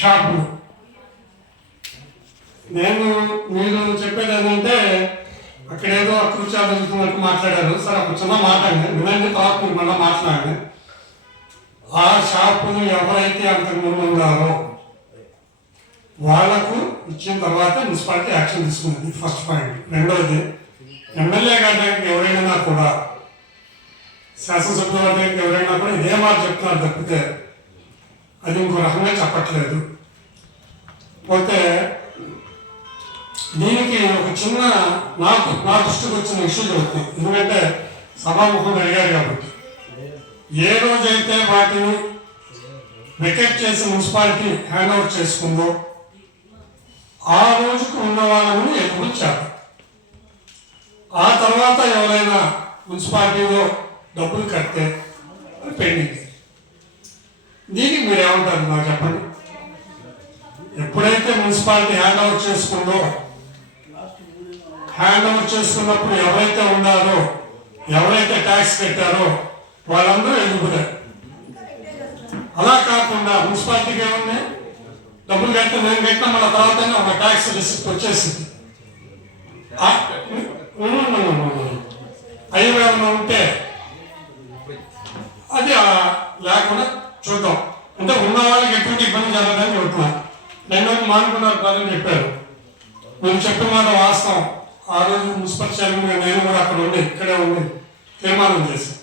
Shop నేను మీరు చెప్పేది ఏంటంటే అక్కడ ఏదో అకృత్యాలు జరుగుతున్నట్టు మాట్లాడారు. సార్ ఒక చిన్న మాట వినండి తర్వాత మీరు మళ్ళీ మాట్లాడండి. ఆ షాపును ఎవరైతే అంతకు ముందు ఉన్నారో వాళ్ళకు ఇచ్చిన తర్వాత మున్సిపాలిటీ యాక్షన్ తీసుకున్నది. First point. రెండవది ఎమ్మెల్యే గారి దగ్గరికి ఎవరైనా కూడా శాసనసభ్యుల దగ్గరికి ఎవరైనా కూడా ఇదే మాట చెప్తున్నారు తప్పితే అది ఇంకో రకంగా చెప్పట్లేదు. పోతే దీనికి ఒక చిన్న నాకు నా దృష్టికి వచ్చిన ఇష్యూ జరుగుతుంది ఎందుకంటే సభాముఖం అడిగారు కాబట్టి. ఏ రోజైతే వాటిని వెకెట్ చేసి మున్సిపాలిటీ హ్యాండ్ ఓవర్ చేసుకుందో ఆ రోజుకు ఉన్న వాళ్ళని ఎదురు ఆ తర్వాత ఎవరైనా మున్సిపాలిటీలో డబ్బులు కడితే పెండింగ్. దీనికి మీరు ఏమంటారు నాకు చెప్పండి? ఎప్పుడైతే మున్సిపాలిటీ హ్యాండ్ ఓవర్ చేసుకుందో హ్యాండ్ ఓవర్ చేసుకున్నప్పుడు ఎవరైతే ఉన్నారో ఎవరైతే ట్యాక్స్ కట్టారో వాళ్ళందరూ ఎదుగుతారు. అలా కాకుండా మున్సిపాలిటీకి ఏమున్నాయి డబ్బులు కట్టిన నేను కట్టిన మన తర్వాత ఒక ట్యాక్స్ రిసిప్ట్ వచ్చేసింది. ఆ- అవి ఏమైనా ఉంటే అది లేకుండా చూద్దాం. అంటే ఉన్న వాళ్ళకి ఎటువంటి ఇబ్బంది జరగదని చెబుతున్నాను నేను మానుకున్నారు కాదని చెప్పారు. మీరు చెప్పిన మాట వాస్తవం. ఆ రోజు మున్సిపల్ చైర్మన్ నేను కూడా అక్కడ ఉండి ఇక్కడే ఉండి తీర్మానం చేశాను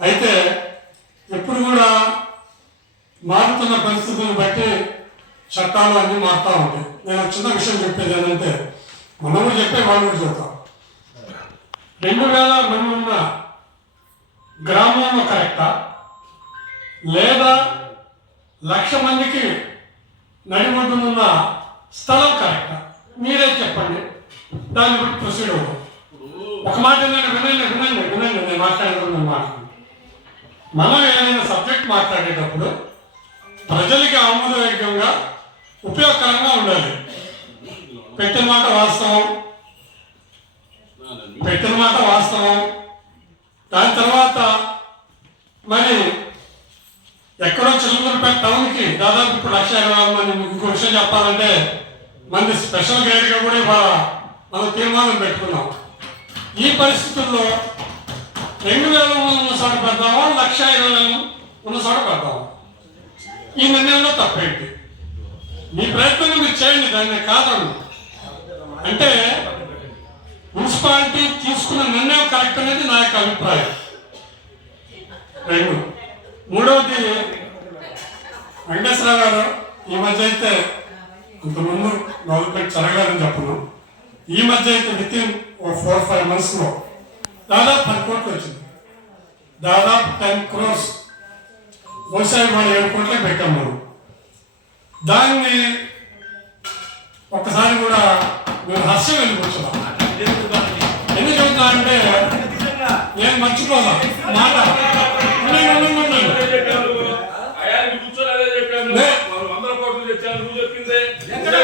అయితే ఎప్పుడు కూడా మారుతున్న పరిస్థితులను బట్టి చట్టాలు అన్నీ మారుతూ ఉంటాయి. నేను చిన్న విషయం చెప్పేది ఏంటంటే మనం చెప్పే వాళ్ళు కూడా చెప్తాం. రెండు వేల మంది ఉన్న గ్రామంలో కరెక్టా? లేదా లక్ష మందికి నడిబొడ్డునున్న స్థలం కరెక్టా. మీరే చెప్పండి. దాన్ని బట్టి ప్రొసీడ్ అవుతాం ఒక మాట నేను వినండి వినండి వినండి. నేను మాట్లాడుతున్న మాట మనం ఏదైనా సబ్జెక్ట్ మాట్లాడేటప్పుడు ప్రజలకి ఆమోదయోగ్యంగా ఉపయోగకరంగా ఉండాలి. పెట్టిన మాట వాస్తవం పెట్టిన మాట వాస్తవం దాని తర్వాత మరి ఎక్కడో చిల్లూరుపేట టౌన్కి దాదాపు ఇప్పుడు లక్ష ఇరవై మంది ఇంకో విషయం చెప్పాలంటే మంది స్పెషల్ గైడ్గా కూడా ఇవాళ మనం తీర్మానం పెట్టుకున్నాం. ఈ పరిస్థితుల్లో రెండు వేల మూడు ఉన్న చోట పెడదామా? లక్ష ఇరవై వేలు ఉన్న సార్లు పెడదామా? ఈ నిర్ణయంలో తప్పేంటి? మీ ప్రయత్నం మీరు చేయండి దాన్ని కాదను అంటే మున్సిపాలిటీ తీసుకున్న నిర్ణయం కరెక్ట్ అనేది నా యొక్క అభిప్రాయం. రెండు. మూడవది వెంకటేశ్వర గారు ఈ మధ్య అయితే అంతకుముందు డెవలప్మెంట్ జరగలేదని చెప్పను. ఈ మధ్య అయితే విత్ ఇన్ ఓ ఫోర్ ఫైవ్ మంత్స్లో దాదాపు పది కోట్లు వచ్చింది. దాదాపు టెన్ క్రోర్స్ బహుశా మనం ఏడు కోట్లే పెట్టాం మనం. దాన్ని ఒక్కసారి కూడా మీరు హర్షం వెళ్ళిపోతున్నా ఎందుకు చెబుతున్నా అంటే నేను మర్చిపోదా మాట. తెచ్చాను నువ్వు చెప్పిందే ఎక్కడ?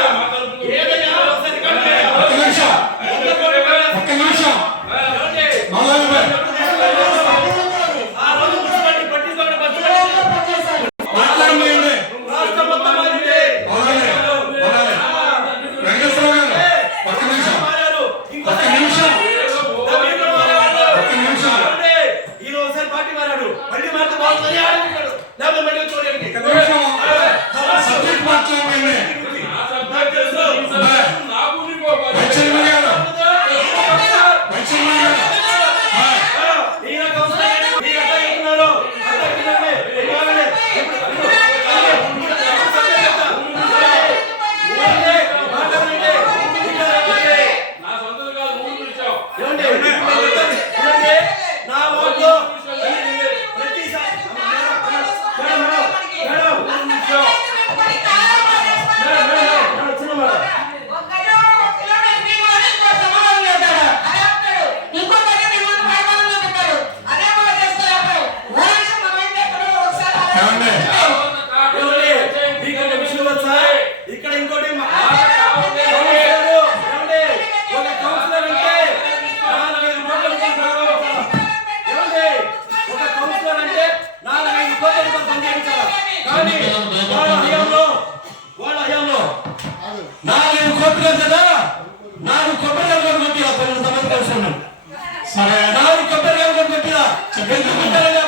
Thank you.